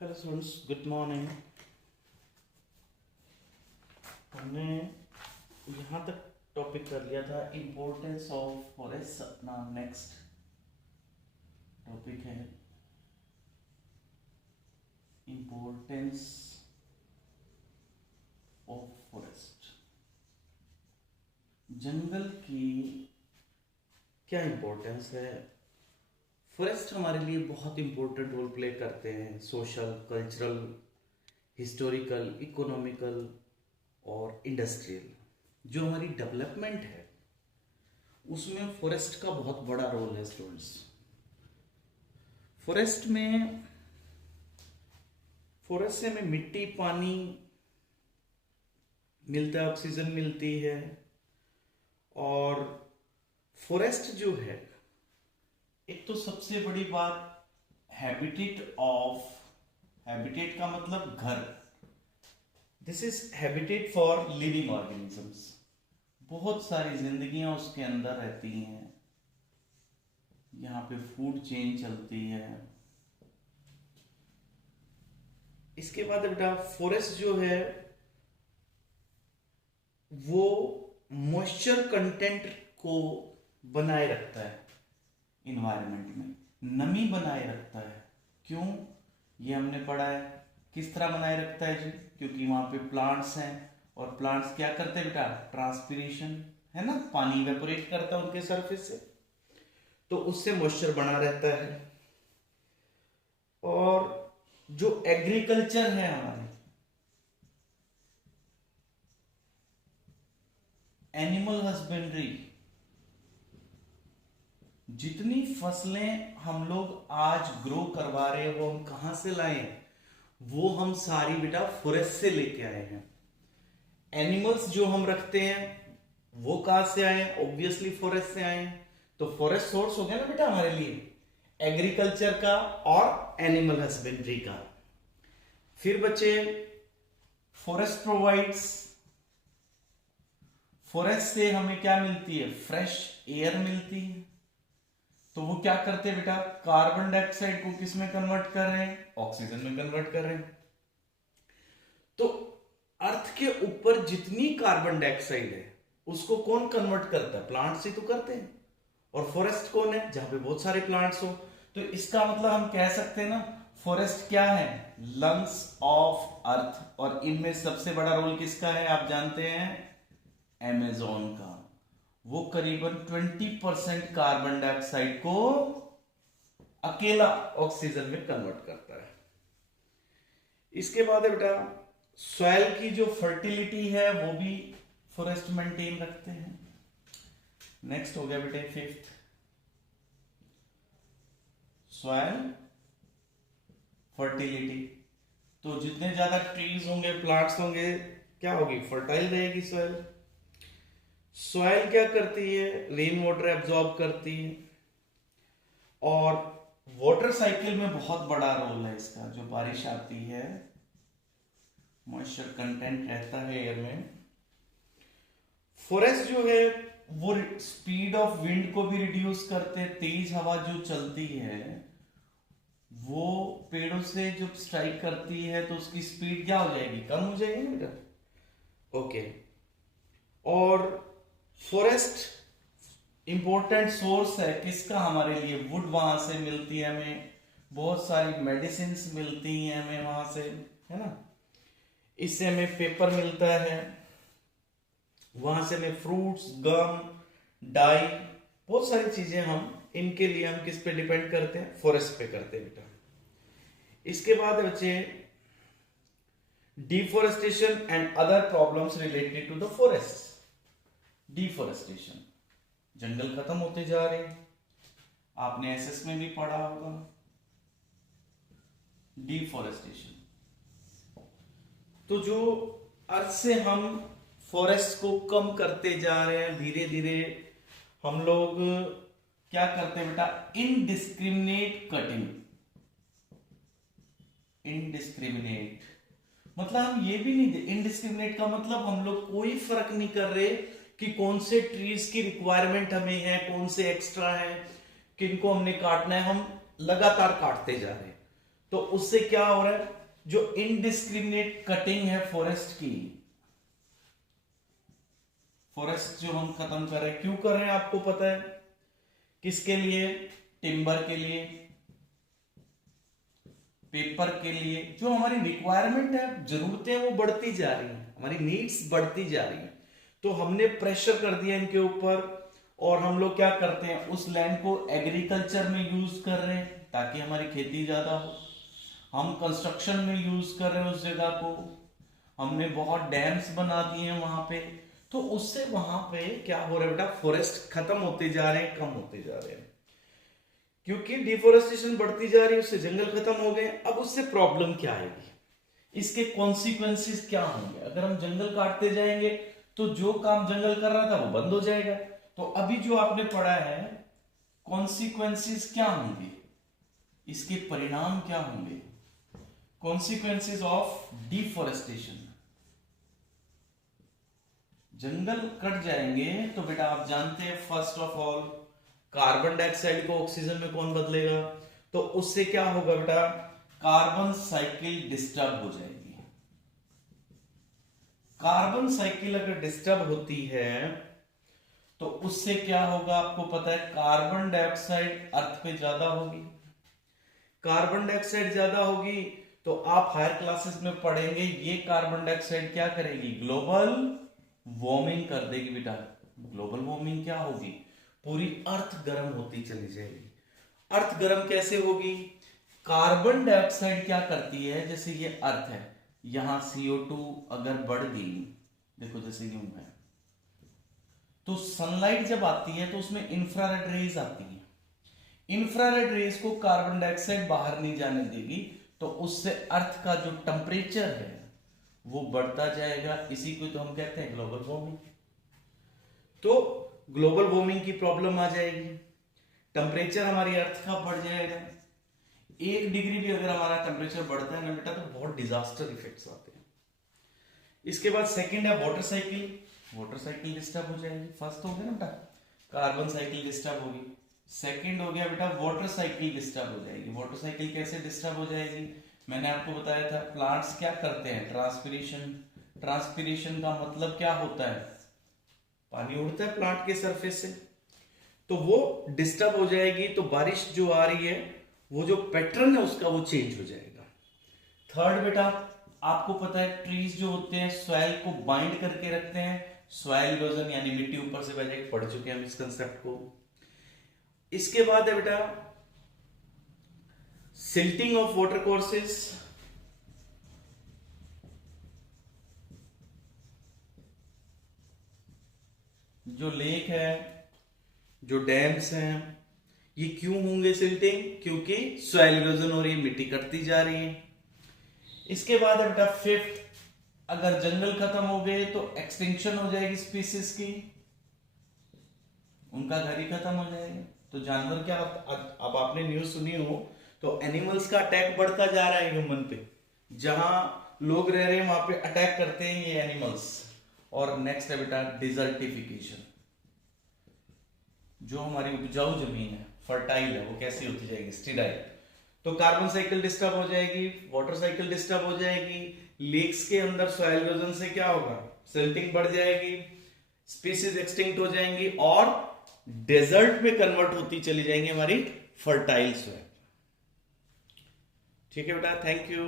Hello students, good morning. हमने यहाँ तक टॉपिक कर लिया था इम्पोर्टेंस ऑफ फॉरेस्ट। अपना नेक्स्ट टॉपिक है इम्पोर्टेंस ऑफ फॉरेस्ट। जंगल की क्या इम्पोर्टेंस है? फॉरेस्ट हमारे लिए बहुत इम्पोर्टेंट रोल प्ले करते हैं, सोशल, कल्चरल, हिस्टोरिकल, इकोनॉमिकल और इंडस्ट्रियल। जो हमारी डेवलपमेंट है उसमें फॉरेस्ट का बहुत बड़ा रोल है स्टूडेंट्स। फॉरेस्ट में फॉरेस्ट से हमें मिट्टी, पानी मिलता है, ऑक्सीजन मिलती है। और फॉरेस्ट जो है, एक तो सबसे बड़ी बात हैबिटेट का मतलब घर। This is habitat for living organisms. बहुत सारी जिंदगियां उसके अंदर रहती हैं। यहाँ पे फूड चेन चलती है। इसके बाद बेटा फॉरेस्ट जो है वो मॉइस्चर कंटेंट को बनाए रखता है, इन्वायरमेंट में नमी बनाए रखता है। क्यों? ये हमने पढ़ा है। किस तरह बनाए रखता है जी? क्योंकि वहां पे प्लांट्स हैं और प्लांट्स क्या करते हैं बेटा? ट्रांसपीरेशन, है ना, पानी इवेपोरेट करता है उनके सरफेस से, तो उससे मॉइस्चर बना रहता है। और जो एग्रीकल्चर है हमारे, एनिमल हस्बेंड्री, जितनी फसलें हम लोग आज ग्रो करवा रहे हैं वो हम कहां से लाए? वो हम सारी बेटा फॉरेस्ट से लेके आए हैं। एनिमल्स जो हम रखते हैं वो कहां से आए? ऑब्वियसली फॉरेस्ट से आए। तो फॉरेस्ट सोर्स हो गया ना बेटा हमारे लिए, एग्रीकल्चर का और एनिमल हस्बेंड्री का। फिर बच्चे, फॉरेस्ट प्रोवाइड्स, फॉरेस्ट से हमें क्या मिलती है? फ्रेश एयर मिलती है। तो वो क्या करते हैं बेटा? कार्बन डाइऑक्साइड को किस में कन्वर्ट कर रहे हैं? ऑक्सीजन में कन्वर्ट कर रहे हैं। तो अर्थ के ऊपर जितनी कार्बन डाइऑक्साइड है उसको कौन कन्वर्ट करता है? प्लांट्स ही तो करते हैं। और फॉरेस्ट कौन है? जहां पे बहुत सारे प्लांट्स हो। तो इसका मतलब हम कह सकते हैं ना, फॉरेस्ट क्या है? Lungs of earth. और इनमें सबसे बड़ा रोल किसका है? आप जानते हैं, अमेज़न का। वो करीबन 20% कार्बन डाइऑक्साइड को अकेला ऑक्सीजन में कन्वर्ट करता है। इसके बाद है बेटा, सॉइल की जो फर्टिलिटी है वो भी फॉरेस्ट मेंटेन रखते हैं। नेक्स्ट हो गया बेटे फिफ्थ, सॉइल फर्टिलिटी। तो जितने ज्यादा ट्रीज होंगे, प्लांट्स होंगे, क्या होगी? फर्टाइल रहेगी सॉइल। सॉइल क्या करती है? रेन वाटर एब्जॉर्ब करती है। और वाटर साइकिल में बहुत बड़ा रोल है इसका। जो बारिश आती है, मॉइस्चर कंटेंट रहता है एयर में। फॉरेस्ट जो है वो स्पीड ऑफ विंड को भी रिड्यूस करते हैं। तेज हवा जो चलती है वो पेड़ों से जब स्ट्राइक करती है तो उसकी स्पीड क्या हो जाएगी? कम हो जाएगी ना बेटा। ओके। और फॉरेस्ट इंपॉर्टेंट सोर्स है किसका हमारे लिए? वुड वहां से मिलती है हमें, बहुत सारी मेडिसिन मिलती हैं हमें वहां से, है ना। इससे हमें पेपर मिलता है, वहां से हमें फ्रूट्स, गम, डाई, बहुत सारी चीजें हम इनके लिए हम किस पे डिपेंड करते हैं? फॉरेस्ट पे करते हैं बेटा। इसके बाद बच्चे, deforestation and other problems related to the forest. Deforestation, जंगल खत्म होते जा रहे हैं, आपने एसएस में भी पढ़ा होगा। डिफोरेस्टेशन, तो जो अर्थ से हम फॉरेस्ट को कम करते जा रहे हैं, धीरे धीरे हम लोग क्या करते हैं बेटा? Indiscriminate cutting. इनडिस्क्रिमिनेट मतलब हम ये भी नहीं, इनडिस्क्रिमिनेट का मतलब हम लोग कोई फर्क नहीं कर रहे कि कौन से ट्रीज की रिक्वायरमेंट हमें है, कौन से एक्स्ट्रा है, किनको हमने काटना है, हम लगातार काटते जा रहे हैं। तो उससे क्या हो रहा है, जो इनडिस्क्रिमिनेट कटिंग है फॉरेस्ट की, फॉरेस्ट जो हम खत्म कर रहे हैं, क्यों कर रहे हैं आपको पता है, किसके लिए, टिम्बर के लिए, पेपर के लिए। जो हमारी रिक्वायरमेंट है, जरूरतें वो बढ़ती जा रही हैं, हमारी नीड्स बढ़ती जा रही हैं, तो हमने प्रेशर कर दिया इनके ऊपर, और हम लोग क्या करते हैं, उस लैंड को एग्रीकल्चर में यूज कर रहे हैं ताकि हमारी खेती ज्यादा हो, हम कंस्ट्रक्शन में यूज कर रहे हैं उस जगह को, हमने बहुत डैम्स बना दिए हैं वहां पे, तो उससे वहां पे क्या हो रहा है बेटा, फॉरेस्ट खत्म होते जा रहे हैं, कम होते जा रहे हैं, क्योंकि डिफोरेस्टेशन बढ़ती जा रही है, उससे जंगल खत्म हो गए। अब उससे प्रॉब्लम क्या आएगी, इसके कॉन्सिक्वेंसेस क्या होंगे, अगर हम जंगल काटते जाएंगे तो जो काम जंगल कर रहा था वो बंद हो जाएगा। तो अभी जो आपने पढ़ा है, कॉन्सिक्वेंसेस क्या होंगे, इसके परिणाम क्या होंगे, consequences of deforestation. Jungle cut जाएंगे तो बेटा आप जानते हैं, first of all carbon dioxide को ऑक्सीजन में कौन बदलेगा, तो उससे क्या होगा बेटा, कार्बन साइकिल डिस्टर्ब हो जाएगी। कार्बन साइकिल अगर डिस्टर्ब होती है तो उससे क्या होगा आपको पता है, कार्बन डाइऑक्साइड अर्थ पे ज्यादा होगी, कार्बन डाइऑक्साइड ज्यादा होगी तो आप हायर क्लासेस में पढ़ेंगे, ये कार्बन डाइऑक्साइड क्या करेगी, ग्लोबल वार्मिंग कर देगी बेटा। ग्लोबल वार्मिंग क्या होगी, पूरी अर्थ गर्म होती चली जाएगी। अर्थ गर्म कैसे होगी, कार्बन डाइऑक्साइड क्या करती है, जैसे ये अर्थ है, यहां CO2 अगर बढ़ गई, देखो जैसे यूं है, तो सनलाइट जब आती है तो उसमें इंफ्रारेड रेज आती है, इंफ्रारेड रेज को कार्बन डाइऑक्साइड बाहर नहीं जाने देगी, तो उससे अर्थ का जो टेम्परेचर है वो बढ़ता जाएगा, इसी को तो हम कहते हैं ग्लोबल वार्मिंग। तो ग्लोबल वार्मिंग की प्रॉब्लम आ जाएगी, टेम्परेचर हमारी अर्थ का बढ़ जाएगा, 1 डिग्री भी अगर हमारा टेम्परेचर बढ़ता है ना बेटा तो बहुत डिजास्टर इफेक्ट्स आते हैं। इसके बाद सेकंड है water cycle, water cycle disturb हो जाएगी। फर्स्ट हो गया ना बेटा कार्बन साइकिल डिस्टर्ब होगी, सेकंड हो गया बेटा वाटर साइकिल डिस्टर्ब हो जाएगी। वाटर साइकिल कैसे डिस्टर्ब हो जाएगी, मैंने आपको बताया था, प्लांट्स क्या करते हैं, ट्रांसपिरेशन। ट्रांसपिरेशन का मतलब क्या होता है, पानी उड़ता है प्लांट के सरफेस से, तो वो डिस्टर्ब हो जाएगी, तो बारिश जो आ रही है वो जो पैटर्न है उसका वो चेंज हो जाएगा। थर्ड बेटा आपको पता है, ट्रीज जो होते हैं सॉइल को बाइंड करके रखते हैं, सॉइल इरोजन यानी मिट्टी ऊपर से पहले पढ़ चुके हैं हम इस कंसेप्ट को। इसके बाद है बेटा सिल्टिंग ऑफ वाटर कोर्सेस, जो लेक है, जो डैम्स हैं, ये क्यों होंगे सिल्टिंग, क्योंकि सॉइल इरोजन हो रही है, मिट्टी कटती जा रही है। इसके बाद है बेटा फिफ्थ, अगर जंगल खत्म हो गए तो एक्सटिंक्शन हो जाएगी स्पीसीज की, उनका घर ही खत्म हो जाएगा। तो जानवर क्या, अब आपने न्यूज सुनी हो तो एनिमल्स का अटैक बढ़ता जा रहा है ह्यूमन पे, जहां लोग रह रहे हैं वहां पे अटैक करते हैं ये एनिमल्स। और नेक्स्ट है बेटा डिजर्टिफिकेशन, जो हमारी उपजाऊ जमीन है, फर्टाइल है, वो कैसी होती जाएगी, स्टेराइल। तो कार्बन साइकिल डिस्टर्ब हो जाएगी, वाटर साइकिल डिस्टर्ब हो जाएगी, लेक्स के अंदर सॉइल इरोजन से क्या होगा, सिल्टिंग बढ़ जाएगी, स्पीसीज एक्सटिंक्ट हो जाएंगी, और डेजर्ट में कन्वर्ट होती चली जाएंगी हमारी फर्टाइल सॉइल। ठीक है बेटा, थैंक यू।